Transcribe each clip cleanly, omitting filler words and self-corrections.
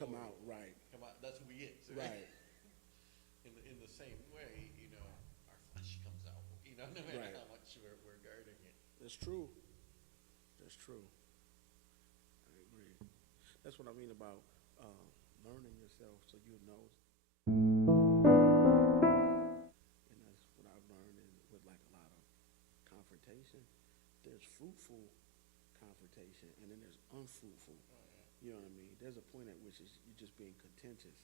come glory out right. come out. That's who he is. Right. In the same way, our flesh comes out. No matter Right. how much we're guarding it. That's true. That's true. I agree. That's what I mean about learning yourself so you know. And that's what I've learned with like a lot of confrontation. There's fruitful confrontation and then there's unfruitful. Oh yeah. You know what I mean? There's a point at which you're just being contentious.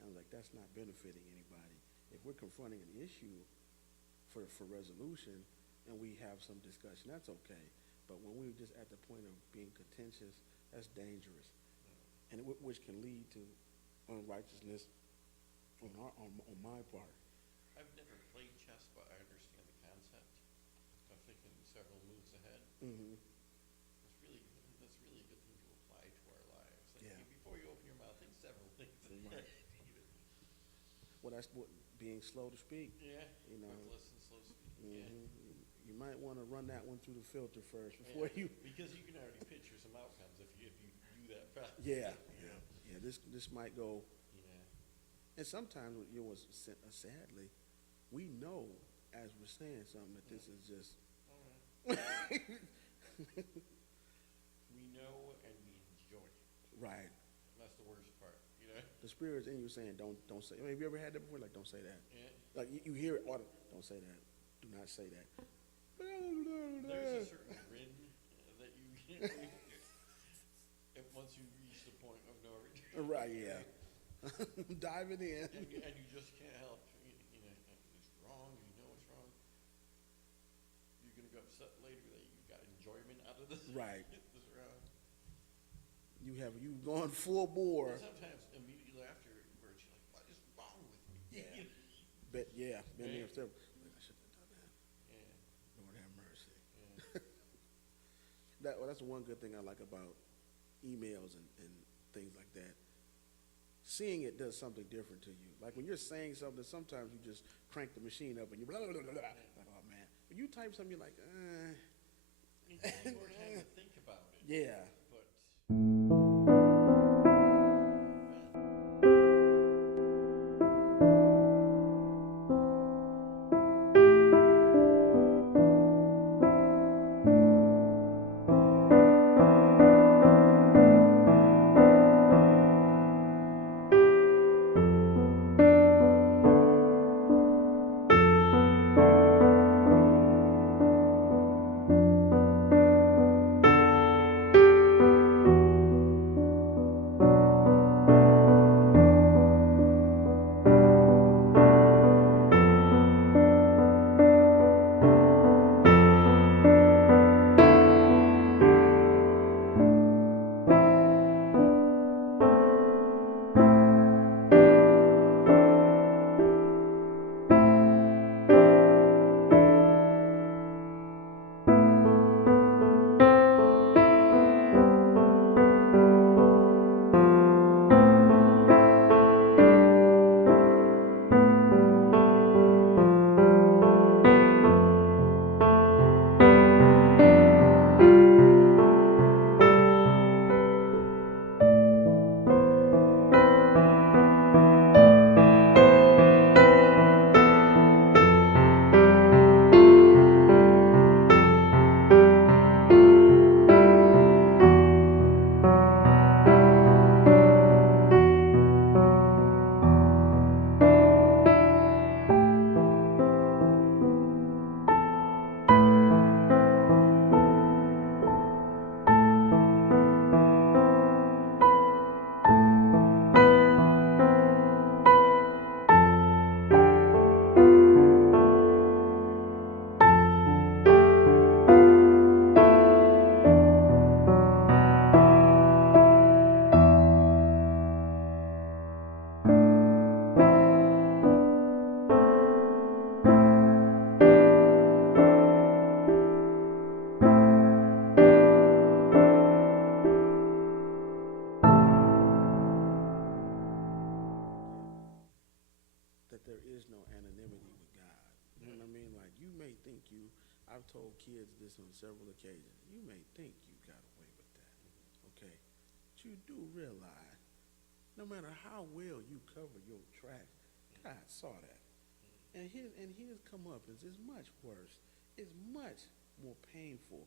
And I'm like, that's not benefiting anybody. If we're confronting an issue for resolution and we have some discussion, that's okay. But when we're just at the point of being contentious, that's dangerous. And which can lead to unrighteousness on my part. I've never played chess, but I understand the concept of thinking several moves ahead. Mm-hmm. That's really a good thing to apply to our lives. Like, Yeah. before you open your mouth, think several things Right. ahead. Well, that's what being slow to speak. Yeah. You know. Quick listen, slow speak. Mm-hmm. Yeah. You might want to run that one through the filter first before you. Because you can already picture some outcomes if you do that fast. Yeah, yeah, yeah. This might go. Yeah. And sometimes sadly, we know as we're saying something that this is just. All right. We know and we enjoy. Right. That's the worst part. The spirit's in you saying, don't say. I mean, have you ever had that before? Like, don't say that. Yeah. Like you hear it, don't say that. Do not say that. There's a certain grin that you get once you reach the point of no return. Right, yeah. Diving in. And you just can't help. It's wrong. You know it's wrong. You're going to be upset later that you got enjoyment out of this. Right. This round. You've gone full bore. And sometimes immediately afterwards, you're like, what is wrong with me? Yeah. Been there several. Like, I shouldn't have done that. Yeah. Lord have mercy. Yeah. That's one good thing I like about emails and things like that. Seeing it does something different to you. Like when you're saying something, sometimes you just crank the machine up and you blah, blah, blah, blah, blah. Like, oh man. When you type something, you're like, You need more time to think about it. yeah. But that there is no anonymity with God. You know what I mean? Like you may think I've told kids this on several occasions. You may think you got away with that, okay? But you do realize no matter how well you cover your tracks, God saw that. And his comeuppance is much worse. It's much more painful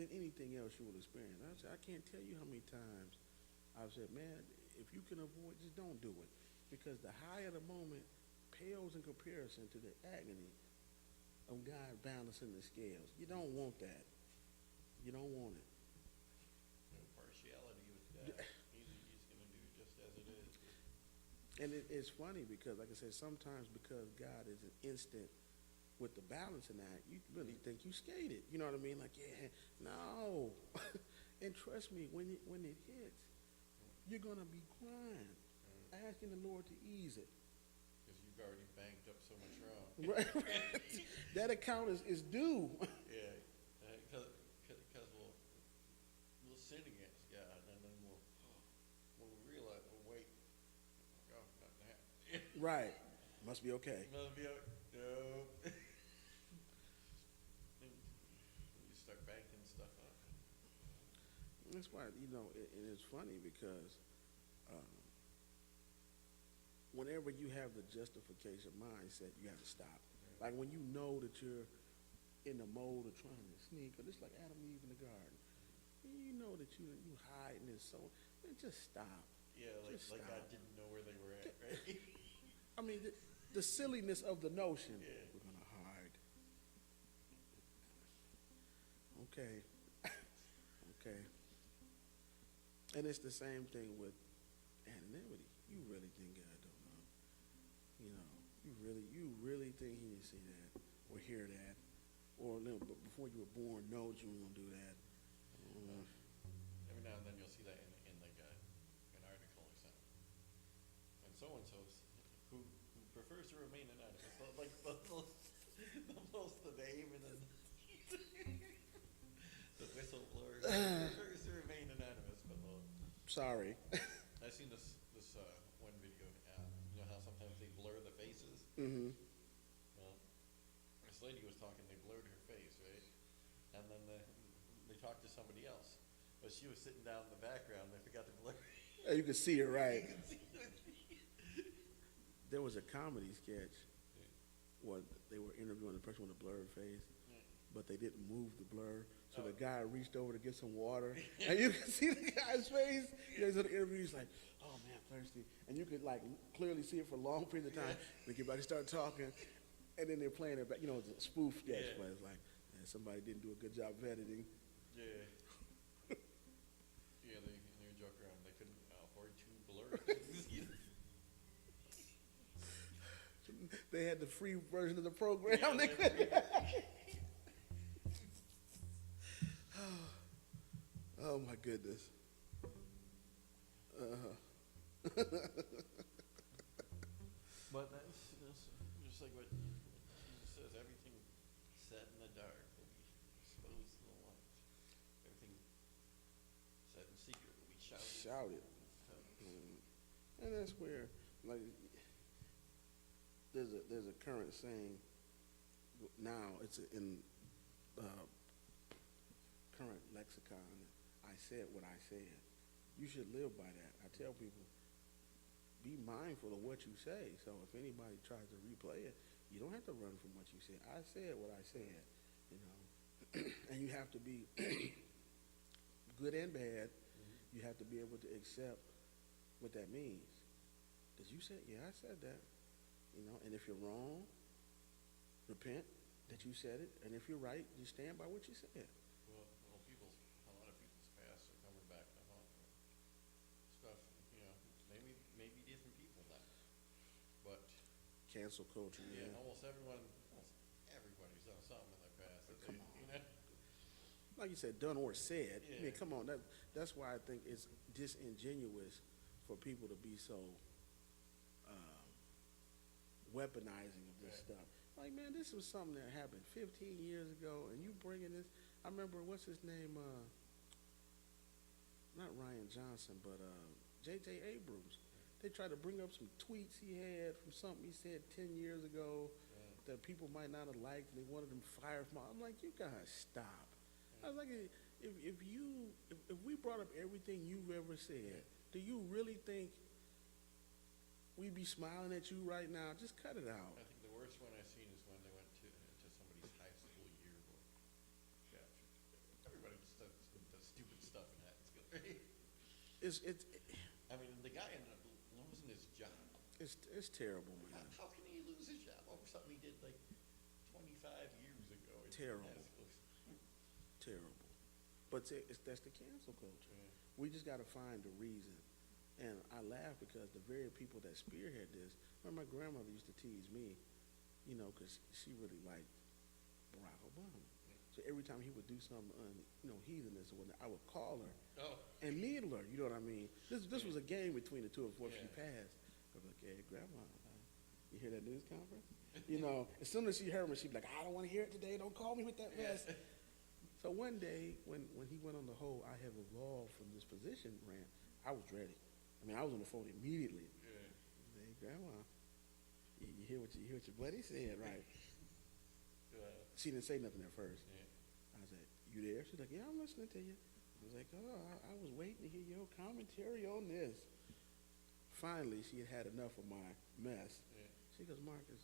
than anything else you will experience. I can't tell you how many times I've said, man, if you can avoid, just don't do it. Because the high of the moment pales in comparison to the agony of God balancing the scales. You don't want that. You don't want it. No partiality with God. He's going to do just as it is. And it's funny because, like I said, sometimes because God is an instant with the balancing act, you really think you skated. You know what I mean? Like, yeah, no. And trust me, when it hits, you're going to be crying, asking the Lord to ease it. Because you've already banked up so much wrong. Right. That account is due. Yeah. Because we'll sin against God, and then we'll realize, well, wait, oh, nothing happened. Right. Must be okay. Must be okay. No. And you start banking stuff up. That's why, and it's funny because whenever you have the justification mindset, you have to stop. Like when you know that you're in the mode of trying to sneak, or just like Adam and Eve in the garden, you know that you hiding and so, man, just stop. Yeah, like God didn't know where they were at, right? I mean, the silliness of the notion. Yeah. We're going to hide. Okay. Okay. And it's the same thing with anonymity. You really think God don't know? You really think he didn't see that or hear that, or before you were born, know that you were gonna do that. Every now and then you'll see that in like an article or something. And so who prefers to remain anonymous, like the name and then the whistleblower prefers to remain anonymous, but Sorry. I seen this one video. You know how sometimes they blur the faces. Mm-hmm. Well, this lady was talking. They blurred her face, right? And then they talked to somebody else, but she was sitting down in the background. They forgot to blur. You could see it, right? You can see it. There was a comedy sketch where they were interviewing the person with a blurred face, but they didn't move the blur. So the guy reached over to get some water, and you could see the guy's face. He's in the interview, he's like, oh man, thirsty. And you could like clearly see it for a long period of time. Then everybody started talking, and then they're playing it back. It's a spoof sketch, but it's like, man, somebody didn't do a good job of editing. Yeah. Yeah, they joke around. They couldn't afford to blur things. They had the free version of the program. Yeah, They couldn't. Oh my goodness. But that's just like what Jesus says. Everything said in the dark will be exposed to the light. Everything said in secret will be shouted. Shouted. And that's where, like, there's a current saying now. It's in current lexicon. I said what I said. You should live by that. I tell people, be mindful of what you say. So if anybody tries to replay it, you don't have to run from what you said. I said what I said, and you have to be good and bad. You have to be able to accept what that means. Did you say? Yeah, I said that. And if you're wrong, repent that you said it. And if you're right, you stand by what you said. Well, a lot of people's past are coming back to haunt them. Stuff, maybe different people now, but Cancel culture. yeah, almost everybody's done something in their past. Come on. Like you said, done or said. Yeah. I mean, come on. That's why I think it's disingenuous for people to be so weaponizing of this stuff. Like, man, this was something that happened 15 years ago, and you bringing this. I remember, what's his name? Not Ryan Johnson, but J.J. Abrams. They tried to bring up some tweets he had from something he said 10 years ago that people might not have liked, and they wanted him fired from. I'm like, you guys stop. I was like, if we brought up everything you've ever said, do you really think we be smiling at you right now. Just cut it out. I think the worst one I've seen is when they went to somebody's high school yearbook caption. Everybody just does stupid stuff in that school, right? It's I mean, the guy ended up losing his job. it's terrible, man. How can he lose his job over something he did like 25 years ago? In Terrible. high school? Terrible. But that's the cancel culture. Yeah. We just got to find the reason. And I laugh because the very people that spearhead this, my grandmother used to tease me, because she really liked Barack Obama. So every time he would do something, heathenous or whatnot, I would call her and needle her. You know what I mean? This was a game between the two of us before she passed. I was like, "Hey, Grandma, you hear that news conference?" As soon as she heard me, she'd be like, "I don't want to hear it today. Don't call me with that mess." So one day, when he went on the whole "I have evolved from this position" rant, I was ready. I mean, I was on the phone immediately. Yeah. Hey, Grandma, you hear what your buddy said, right? She didn't say nothing at first. Yeah. I was like, "You there?" She's like, "Yeah, I'm listening to you." I was like, "Oh, I was waiting to hear your commentary on this." Finally, she had enough of my mess. Yeah. She goes, "Marcus,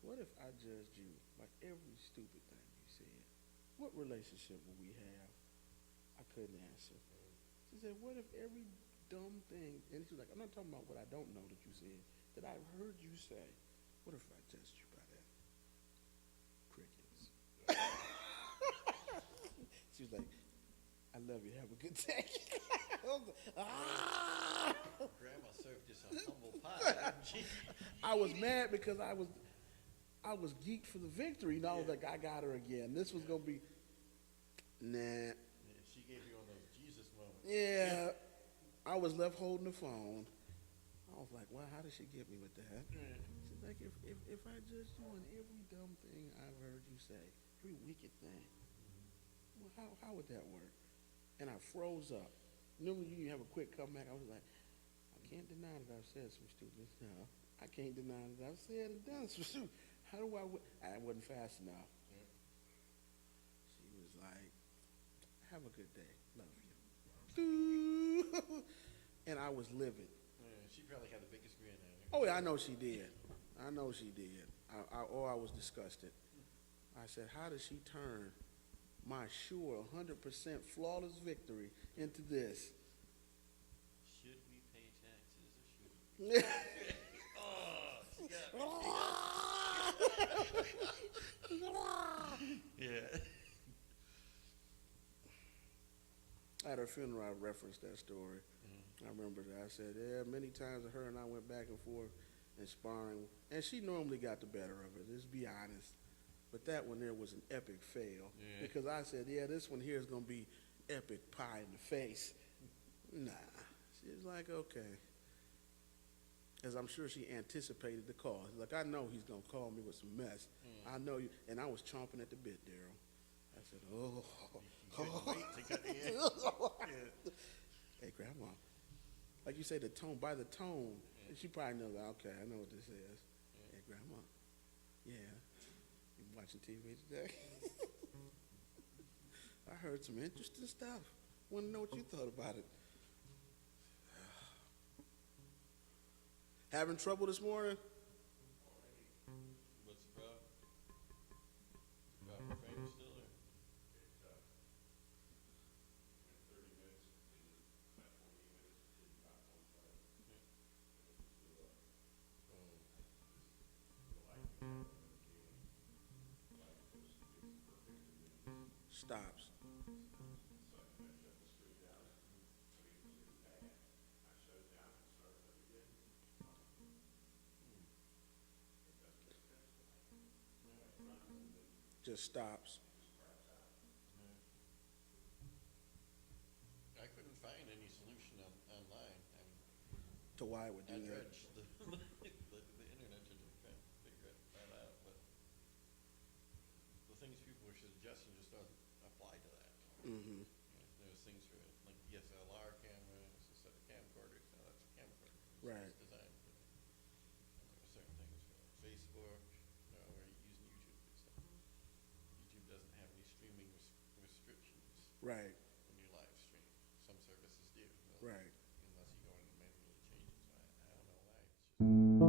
what if I judged you by every stupid thing you said? What relationship would we have?" I couldn't answer. She said, "What if every dumb thing," and she was like, "I'm not talking about what I don't know that you said, that I've heard you say. What if I judged you by that?" Crickets. She was like, "I love you. Have a good day." I was like, "Ah!" Grandma served you some humble pie, didn't she? I was mad because I was geeked for the victory. I was like, I got her again. This was gonna be, nah. Yeah, she gave you one of those Jesus moments. Yeah, I was left holding the phone. I was like, well, how did she get me with that? She's like, if I judged you on every dumb thing I've heard you say, every wicked thing, well, how would that work? And I froze up. Normally you have a quick comeback. I was like, I can't deny that I've said some stupid stuff. I can't deny that I've said and done some stupid. How do I wasn't fast enough. Yeah. She was like, have a good day. Love you. And I was livid. Yeah, she probably had the biggest grin on her. Oh, yeah, I know she did. I know she did. I was disgusted. I said, how does she turn my sure 100% flawless victory into this? Should we pay taxes or should we? Yeah. Yeah. At her funeral, I referenced that story. I remember that. I said, yeah, many times her and I went back and forth and sparring, and she normally got the better of it, let's be honest. But that one there was an epic fail. Yeah. Because I said, yeah, this one here is going to be epic pie in the face. Nah. She was like, okay. As I'm sure she anticipated the call. Like, I know he's going to call me with some mess. I know you. And I was chomping at the bit, Daryl. I said, oh. Couldn't wait to get the end. Yeah. Hey, Grandma. Like you say, the tone, by the tone, she probably knows, okay, I know what this is. Hey, Grandma. Yeah. You watching TV today? I heard some interesting stuff. Want to know what you thought about it. Having trouble this morning? What's the problem? The problem Fraser still there? Stops. Just stops. I couldn't find any solution online. I mean, To why it would I do that. dredged the internet to try and figure that out, but the things people were suggesting just doesn't apply to that. Mm-hmm. There's things for like DSLR cameras instead of camcorders. Now that's a camcorder. Right. It's designed for. And there were certain things for Facebook, where you're using YouTube and stuff. YouTube doesn't have any streaming restrictions Right. when you live stream. Some services do. Right. Unless you go in and manually change it. So I don't know why. It's just.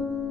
you.